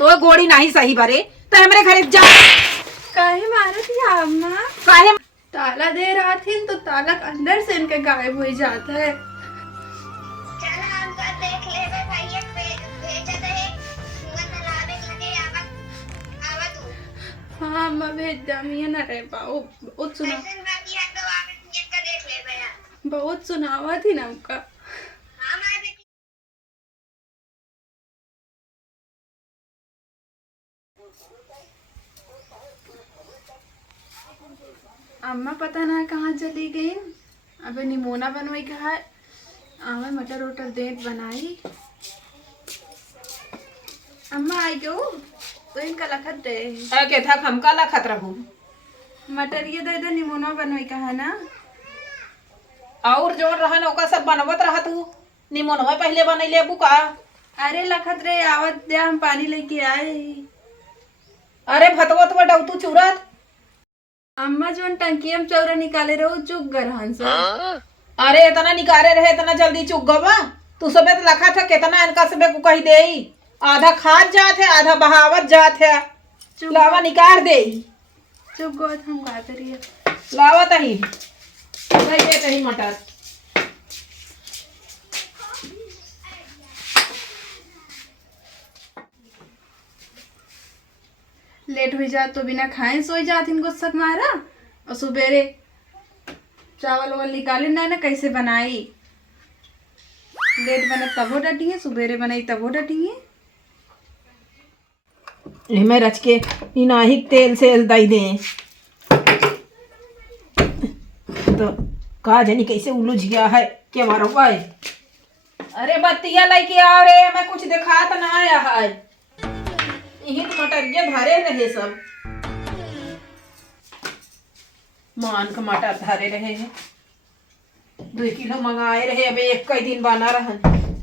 तो गोड़ी नहीं सही बरे तो हमरे घरे जा काहे मारत ही अम्मा? काहे ताला दे रहा थी तो ताला अंदर से इनके गायब हो जाता है। चल हम का देख लेबे भाई ये भेजत है मन लावे लगे आवा तू। हाँ अम्मा भेज दमिए न रह पाओ। बहुत सुना ऐसन बात है तो आवे ये का देख लेबे यार। बहुत सुनावा थी ना उनका। हम आ देख अम्मा पता ना कहाँ चली गई। अबे निमोना बनवाई का है। आवे मटर वटर दे बनाई। अम्मा आई गो तो इनका लखत दे के था हमका लखत रहू मटर ये दे दे निमोना बनवाई का है ना। और जोन रहन ओका सब बनवत रहा तू निमोनवा पहले बनैले बुका। अरे लखत रे आवत दे हम पानी लेके आए। अरे भतवत व डौतू चूरत अम्मा जोन टंकी हम चौरा निकाले रहो चुक गरहन से। अरे इतना निकारे रहे इतना जल्दी चुक गवा तू सबे तो लखा था कितना इनका सबे को कही दे आधा खाद जात है आधा बहावत जात है लावा निकाल दे चुक गो हम गाते रहिए। लावा तही भाई दे तही मटर लेट हो जात तो बिना खाए सो जात इनको सब मारा और सुबेरे चावल वावल निकाले ना कैसे बनाई। लेट बने तबो डटी है सुबेरे बनाई तबो डटी है। मैं रच के इनाही तेल से दई दे तो का जानी कैसे उलझ गया है क्या मारो भाई। अरे बत्तियां लेके आओ रे मैं कुछ दिखा तो ना आया है यही तो मटरिया धरे रहे सब मान का मटर धरे रहे हैं 2 किलो मंगाए रहे अबे एक कई दिन बना रहन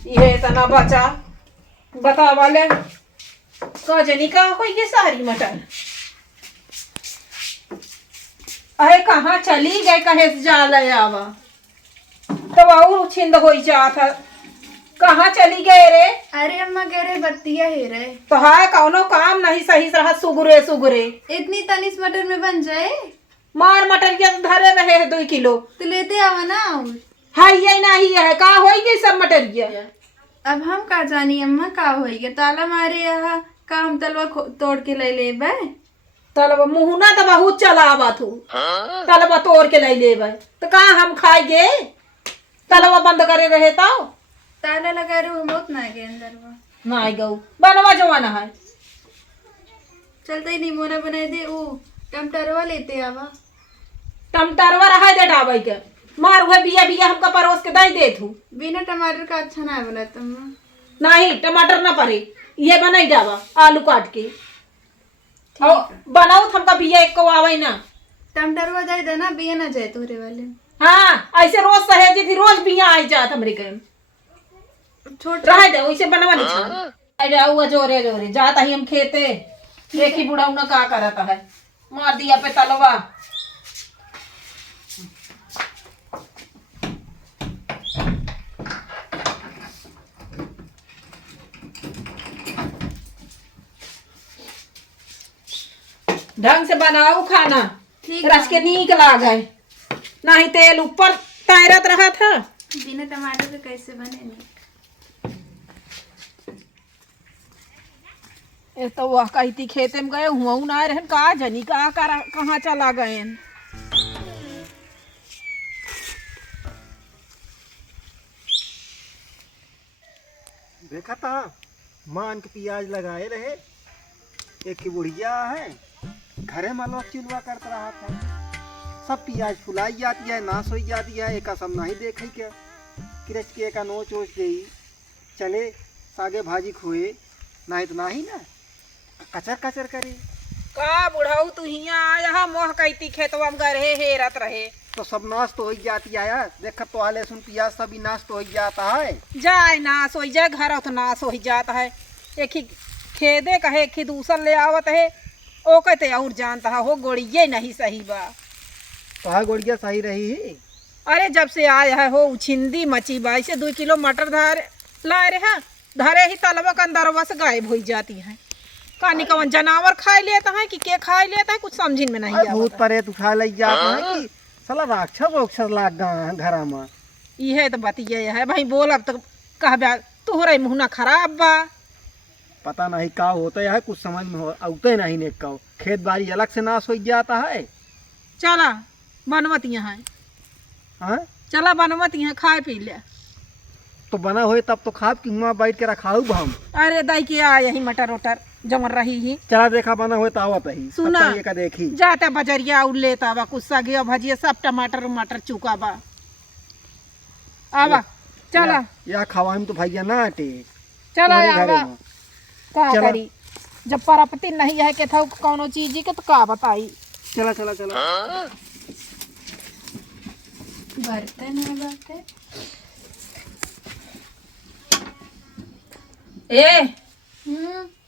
ये इतना बचा बता वाले का जनी का हो ये सारी मटर। अरे कहाँ चली गए कहे से जा ले आवा तो और छिंद हो जात है कहाँ चली गए रे। अरे अम्मा कह रहे बत्तियां है रे तो हाय कौनो काम नहीं सही रहा सुगुरे सुगुरे इतनी तनिस मटर में बन जाए। मार मटर के धरे रहे है 2 किलो तो लेते आवा ना। हाय ये नहीं है का होई सब मटरिया। अब हम का जानी अम्मा का होई ताला मारे यहाँ का हम तलवा तोड़ के ले लेबे। तलवा मुहना तो बहुत चलावा तू तलवा तोड़ के ले लेबे तो कहाँ हम खाएंगे तलवा बंद करे रहे तो ताला लगा रहे हो बहुत ना के अंदर वो नहीं गऊ बनवा जवाना है चलते ही निमोना बनाए दे वो टमटरवा लेते आवा। टमटरवा रहा दे ढाबई के मार हुए बिया बिया हमका परोस के दई दे तू बिना टमाटर का अच्छा ना बना तुम। नहीं टमाटर ना पड़े ये बनाई जावा आलू काट के और बनाओ हमका बिया एक को आवे ना टमाटर दे देना बिया ना जाए तोरे वाले। हाँ ऐसे रोज सहेजी थी रोज बिया आई जात हमरे के छोट रह दे वैसे बनवा नहीं छा जाऊआ जोरे जोरे जाता ही हम खेते एक ही बुढ़ाऊ ना का करता है मार दिया पे तलवा। ढंग से बनाओ खाना रस के नीक लागे नहीं तेल ऊपर तैरत रहा था। बिना टमाटर के कैसे बने नहीं। ए तो वह कहती खेते में गए हुआ ना रहन का जनी का कहाँ चला गए। देखा था मान के प्याज लगाए रहे एक की बुढ़िया है घरे में लोग चिलवा करता रहा था सब प्याज फुलाई जाती है नाश हो जाती है एक सब नहीं देखे क्या किरच के एक नोच ओच गई चले सागे भाजी खोए नहीं तो नहीं ना कचर कचर करे का बुढ़ाऊ तू हिया आया मोह कहती खेतवा में गए हेरत रहे तो सब नाश तो हो जाती है यार देख तो आले सुन प्याज सभी नाश तो हो जाता है जाए नाश हो जाए घर तो नाश हो जाता है एक ही खेदे कहे एक ही दूसर ले आवत है ओ कहते और जानता है हो गोड़िये नहीं सही बा तो हाँ गोड़िया सही रही ही। अरे जब से आया है हो छिंदी मची बा इसे 2 किलो मटर लाए रहे हैं धरे ही तलवा के अंदर बस गायब हो जाती है कहानी कौन जानवर खाए लेता है कि के खाए लेता है कुछ समझ में नहीं अरे आवत भूत है। प्रेत उठा ले जाते हैं कि साला राक्षस वोक्षस लाग गए घर में। ये तो बात ये है भाई, बोल अब तक कहबे तोहरे मुहना खराब बा। पता नहीं का होता है, कुछ समझ में आते नहीं ने का। खेत बाड़ी अलग से नाश हो जाता है। चला बनवत यहाँ है, हाँ चला बनवत यहाँ खाए पी ले। तो बना हुए तब तो खाब कि हुआ बैठ के रखाऊ हम। अरे दाई के आ यही मटर वटर जमर रही ही। चला देखा बना हुए तो आवत ही सुना। पत्ता ये का देखी जाता बजरिया उड़ लेता बा, कुछ सगे भजिया सब टमाटर उमाटर चुका बा। आवा चला या खवा में तो भैया ना आटे चला तुम्हारे घरे आवा। में। का चला। करी जब परापति नहीं है के था कौनो चीज के तो का बताई। चला चला चला। बर्तन है बात है। ए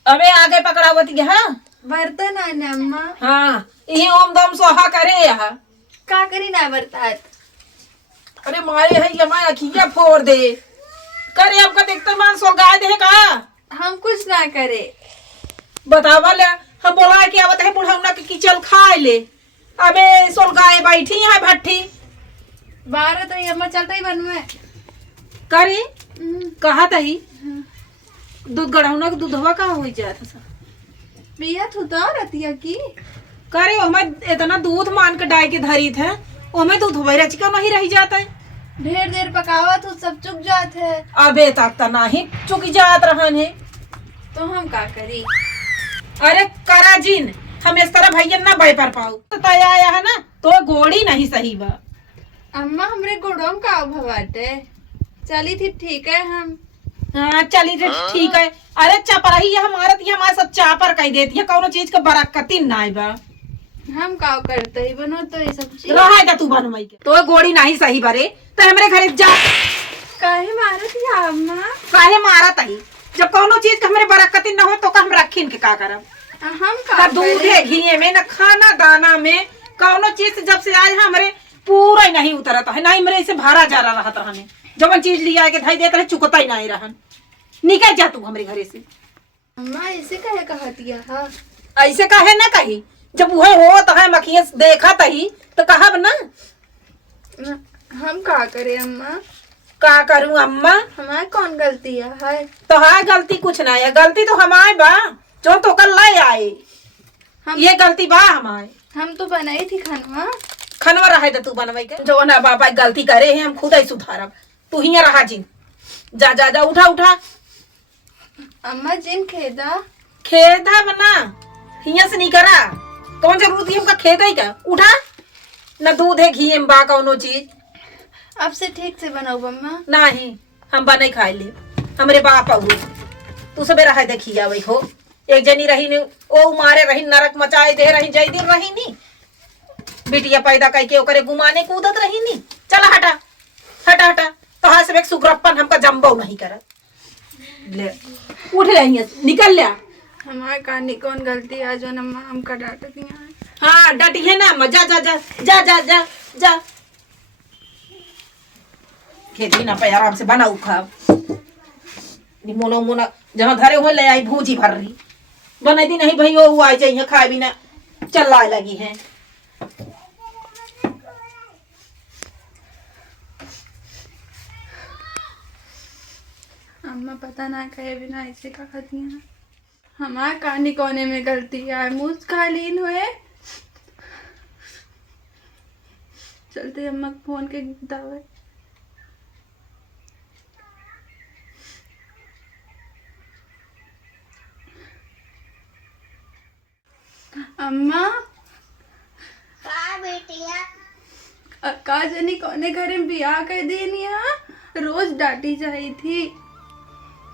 अबे आगे पकड़ावती है। हाँ बर्तन है ना अम्मा। हाँ यही ओम दम सोहा करे यहाँ। का करी ना बर्तात। अरे मारे है ये मैं अखिया फोड़ दे करे आपका देखते मान सो गाय दे का हम कुछ ना करे। बतावा ले हम बोला कि आवत है बुढ़ौना के किचल खाए ले। अबे सोल गाय बैठी है भट्ठी 12 तो अम्मा चलता ही बनवे। करे कहा तही दूध गढ़ौना के दूधवा का हो जाता सा पिया तू तो रतिया की। करे ओमे इतना दूध मान के डाय के धरी थे ओमे दूध वैरा चिका नहीं रही जाता है। ढेर देर पकावा तो सब चुक जात है। अबे तक तो नहीं चुक जात रहन है। तो हम का करी। अरे करा जिन हम इस तरह भैया ना बढ़ पर पाऊ तो तय आया है ना तो गोड़ी नहीं सही बा। अम्मा हमरे गुड़ों का भवाटे चली थी ठीक है हम। हाँ चली रे ठीक है। अरे चपराही है हमारा सब चापर कह देती है कौनो चीज का बरकती नाई बा। हम का करते ही बनो तो ये सब चीज रहा है तू बनवाई के तो गोड़ी नहीं सही बरे तो हमरे घरे जा काहे मारत ही अम्मा। काहे मारा तही जब कौनो चीज का हमरे बरकती न हो तो का हम रखीन के का करब। हम का ना दूधे घी में न खाना दाना में कौनो चीज जब से आए हमरे पूरा ही नहीं उतरता है ना ही मेरे से भारा जा रहा रहता रहने जब चीज लिया के धाई देता है चुकता ही नहीं रहन। निकल जा तू हमारे घरे से। अम्मा ऐसे कहे कहतिया हा। ऐसे कहे ना कही जब वह हो तो है मखिया देखा तही तो कहब ना। हम का करे अम्मा। का करूं अम्मा हमारे कौन गलती है। तो हाँ गलती कुछ नहीं है गलती तो हमारे बा जो तो कल लाई आए ये गलती बा हमारे। हम तो बनाई थी खानवा। खनवा रहा तू बनवाई के जो ना बाबा गलती करे हैं हम खुद ही सुधारब तू ही रहा जिन जा जा जा उठा उठा। अम्मा जिन खेदा खेदा बना हिया से नहीं करा कौन जरूरत है हमका खेदा ही का उठा न दूध है घी बा कौनो चीज अब से ठीक से बनाओ अम्मा। नहीं हम बने खाए ले हमरे बाप हुए तू सबे रहा देखी जावे हो एक जनी रही ने ओ मारे रही नरक मचाए दे रही जय दिन रही नी बिटिया पैदा करके ओकरे गुमाने कूदत रही नी। चला हटा हटा हटा तो हाँ सब एक सुग्रप्पन हमका जम्बो नहीं करत ले उठ ले निकल ले। हमारे कानी कौन गलती है जो अम्मा हमका डांट दिया। हाँ डटी है ना जा जा जा जा जा जा जा खेती ना पे आराम से बनाऊ खा मोना मोना जहाँ धरे हुए ले आई भूजी भर रही बना दी नहीं भाई वो आ जाइए खाए भी ना चल लगी है। अम्मा पता ना कहे बिना ऐसे का खाती हैं। हमारे कानी कोने में गलती है मुझ कालीन हुए। चलते अम्मा को फोन के दावे। अम्मा का बेटिया का जनी कोने घरे में बियाह कर देनी है रोज डांटी जाई थी।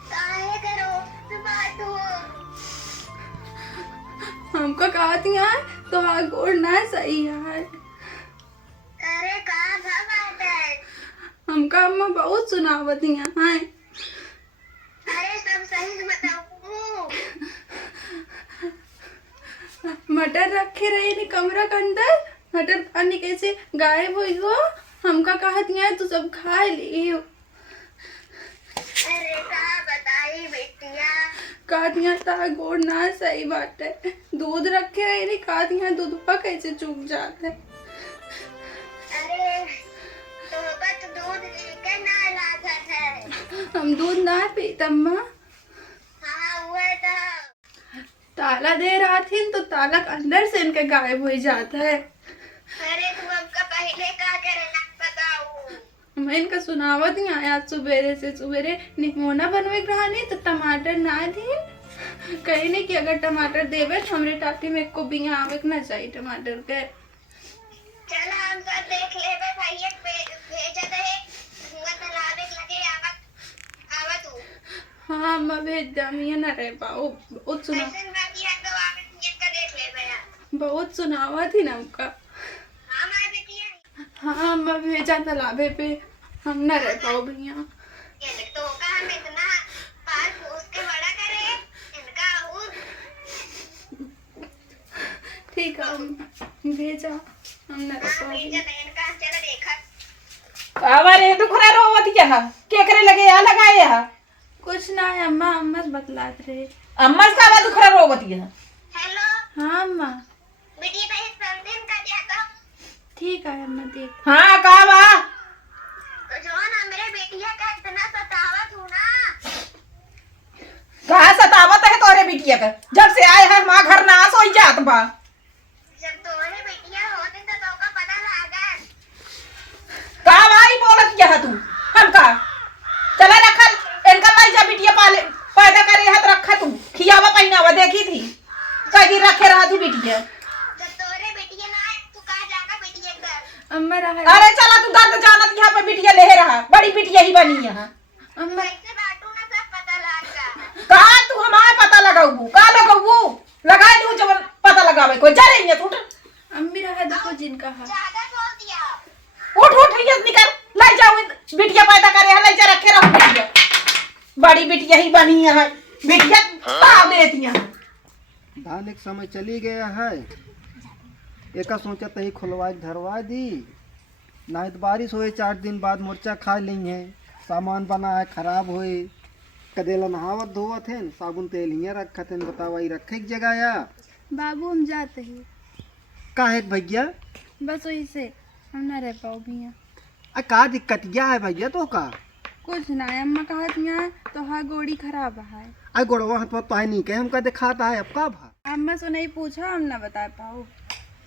काहे करो बात हो हमको कहती है तो गोड़ ना सही है। अरे का बात है। हमका अम्मा बहुत सुनावती हैं। अरे सब सही से बताओ। मटर रखे रही नहीं कमरा के अंदर मटर पानी कैसे गायब हुई हो। हमका कहती है तू सब खा ली। अरे का बताई बेटिया कातियाँ ता गोड़ ना सही बात है। दूध रखे रही नहीं कातियाँ दूधवा कैसे चूक जाते। अरे तो बस दूध लेकर ना लाता है। हम दूध ना पीते अम्मा। हाँ हुआ था। ताला दे रहा थी तो ताला अंदर से इनके गायब हो जाता है। अरे तू हमका पहले का करे ना बताऊ। मैं इनका सुनावत ही आया आज सुबेरे से। सुबेरे निमोना बनवे रहा नहीं तो टमाटर ना दिए। कहीं नहीं कि अगर टमाटर देवे तो हमरे टाटी में को भी आवे ना चाहिए टमाटर के। चल हम सब देख लेबे भैया भेजा दे हुआ तालाब एक लगे आवा तू। हाँ अम्मा भेज दे। हम ये ना रह पाओ। बहुत सुना ऐसे बात या तो आवे नियत का देख लेबे यार। बहुत सुनावा थी ना हमका। हाँ मार बेटिया। हाँ अम्मा भेजा तालाबे पे। हम ना रह पाओ भैया। ये तो का हम इतना पाल पोस के बड़ा करे इनका और ठीक है अम्मा, भेजा। हम ना रह हाँ पाओ। भेजा दे इनका चला देखा। कावारे दुखरा रोवत यहा के करे लगे या लगाए यहा कुछ ना है अम्मा। अम्मा से बतलात रहे। अम्मा से कावा दुखरा रोवत यहा। हेलो हाँ अम्मा बेटी भाई समझन का दिया तो ठीक है अम्मा देख। हाँ कावा तो जो ना मेरे बेटिया का इतना सतावत हूँ ना। कहा सतावत है तोरे बिटिया का। जब से आए हैं माँ घर ना सोई जात बा। जब तोरे बेटिया होते तो का पता लगा। कावा ही बोलत यहा तू हमका। चला रखल इनका लाई जा बिटिया पाले पैदा करे हाथ रखा तू खियावा पहनावा देखी थी कई दिन रखे रहा तू बिटिया। जब तोरे बेटिया ना आए तू कहाँ जाएगा बेटिया घर। अम्मा रहा। अरे चला तू दर्द जानत यहाँ पे बिटिया ले रहा बड़ी बिटिया ही बनी यहाँ। अम्मा कैसे बांटू ना सब पता लगा। कहा तू हमारे पता लगाऊ का लगाऊ लगा दू जब पता लगावे कोई जा रही है तू। अम्मी रहा देखो जिनका है। ज्यादा बोल दिया। उठ उठ ये निकल लाई जाओ बिटिया पैदा करे है लाई जा रखे रहो बिटिया। बड़ी बिटिया ही बनी है बिटिया ताव देती है। धान एक समय चली गया है। एका सोचा तही खुलवा धरवा दी नहीं तो बारिश होए 4 दिन बाद मुर्चा खा ली है। सामान बना है खराब होए कदेला नहावत धोवत है साबुन तेल हिया रखत है बतावाई रखे की जगह या बाबू हम जाते हैं काहे भैया। बस वही से हम ना रह पाओ भैया। आ का दिक्कत या है भैया तो का कुछ ना है अम्मा कहा यहाँ तो हाँ गोड़ी खराब है। आ गोड़वा हाथ पर पानी के हमका दिखाता है अब का भा अम्मा से नहीं पूछा हम ना बता पाओ।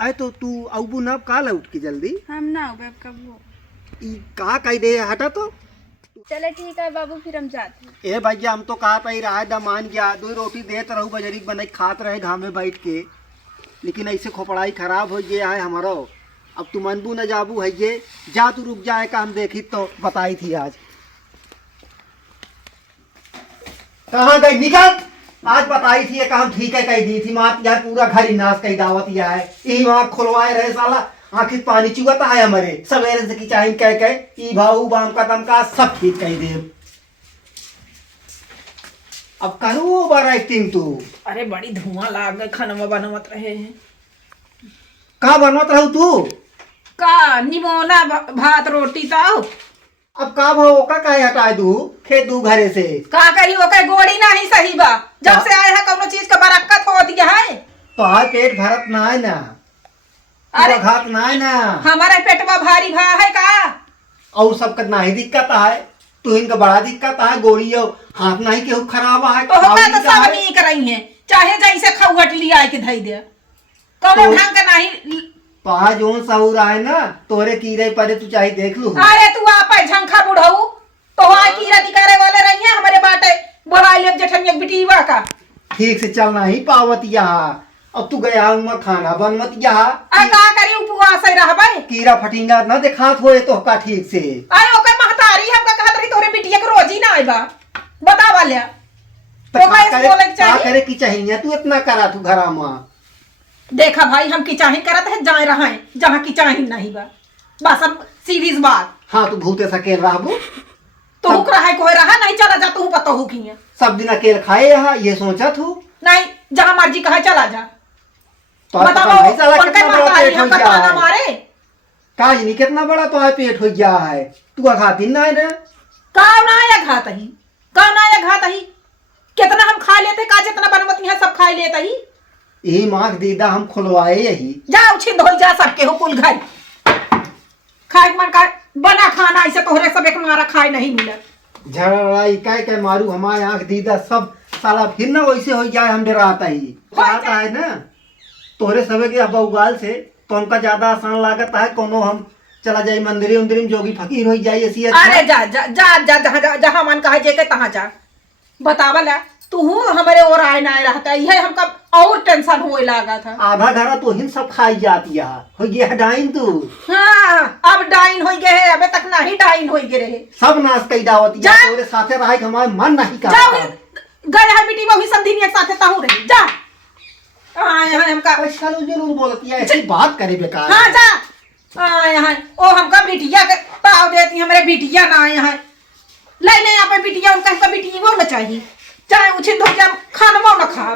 आए तो तू अबू नब का लौट के जल्दी हम ना हो कब हो। ई का कही दे हटा तो। चले ठीक है बाबू फिर हम जाते हैं। ए भैया हम तो कहा था ही रहा दमान गया 2 रोटी देत रहू बजरी बनाई खात रहे घाम में बैठ के लेकिन ऐसे खोपड़ाई खराब हो गया है हमारा। अब तू मनबू न जाबू है ये जा तू रुक जाए का हम देखी तो बताई थी आज कहाँ गई निकल। आज बताई थी का हम ठीक है कही दी थी माँ यार पूरा घर ही नाश कही दावत या है यही वहाँ खुलवाए रहे साला आखिर पानी चुआता है हमारे सवेरे से की चाहे कह ई भाऊ बाम का दम का सब ठीक कही दे। अब करू बार एक्टिंग तू अरे बड़ी धुआं लाग गए खाना बनवत रहे हैं। का बनवत रहू तू का निमोना भात रोटी ताओ। अब का भाव का काहे हटाए दू खेत दू घरे से का करी ओके गोड़ी नहीं सही बा। जब से आए है कोनो चीज का बरक्कत होती है। तो हाय पेट भरत ना है ना अरे घात ना है ना हमारे पेटवा भारी भा है का। और सबका ना ही दिक्कत है तू इनका बड़ा दिक्कत है गोड़ी और हाथ नहीं के खराब है तो होगा तो सब नहीं करई है चाहे जैसे खौहट लिया के धई दे कोनो तो- ढंग का नहीं। पा जोन सहूर है ना तोरे कीड़े परे तू चाहे देख लू। अरे तू आप झंखा बुढ़ऊ तो वहाँ कीड़ा दिखाने वाले रही है हमारे बाटे बोला ले जेठनिया बिटीवा का। ठीक से चलना ही पावत यहाँ अब तू गया हूँ खाना बनमत यहाँ आ का करी उपवास ही रहबे। कीड़ा फटिंगा न दिखात होए तो का ठीक से अरे ओके महतारी हमका कहत रही तोरे बिटिया के रोजी ना आइबा बता वाले तो तो मैं बोले का चाहिए करे की चाहिए तू इतना करा तू घरा में। देखा भाई हम की चाही करत है जाए रहा है जहाँ की चाही नहीं बा बस अब सीधी सी बात। हाँ तू भूते सकेल रहबू तो हुक रहा है कोई रहा नहीं चला जा तू पता हो की सब दिन अकेले खाए यहाँ ये सोचा तू नहीं जहाँ मर्जी कहा चला जा। तो आज बताओ पता नहीं चला उनके कितना बड़ा महतारी पेट हो हमका गया ताना है मारे काज नहीं कितना बड़ा तो है पेट हो गया है तू खाती ना है कौन आया घात ही कौन आया घात ही कितना हम खा लेते का जितना बनवती है सब खा लेता ही। यही माख दीदा हम खुलवाए यही। जा उछिन धोई जा सबके हो कुल घर खाए मन का बना खाना ऐसे तोहरे सब एक मारा खाए नहीं मिलत। झगड़ाई कह मारू हमारे आँख दीदा सब साला फिर ना वैसे हो जाए हम डराता ही आता है ना तोहरे सबे के बउगाल से तो हमका ज्यादा आसान लागत है कोनो हम चला जाए मंदिर उंदिर में जोगी फकीर हो जाए ऐसी। अरे जा जा जा जा जहाँ जहाँ मन कहा जे तहाँ जा बतावल है तू हमारे और आए ना रहता है हमका और टेंशन होए लगा था। आधा घरा तो हिन सब खाई जाती है हो गया डाइन तू। हाँ अब डाइन हो गए है अबे तक नहीं डाइन हो गए रहे सब नाश कई दावती है तोरे साथे रहे हमारे मन नहीं जाओ करता। गए है बेटी वो भी समझी एक साथे ताहू रही जा यहाँ हमका पैसा लो जरूर बोलती है ऐसी बात करे बेकार। हाँ जा यहाँ ओ हमका बिटिया के पाव देती हमारे बिटिया ना यहाँ ले यहाँ पे बिटिया उनका बिटिया वो न चाहिए चाहे उछिन धो जा खानवा न खा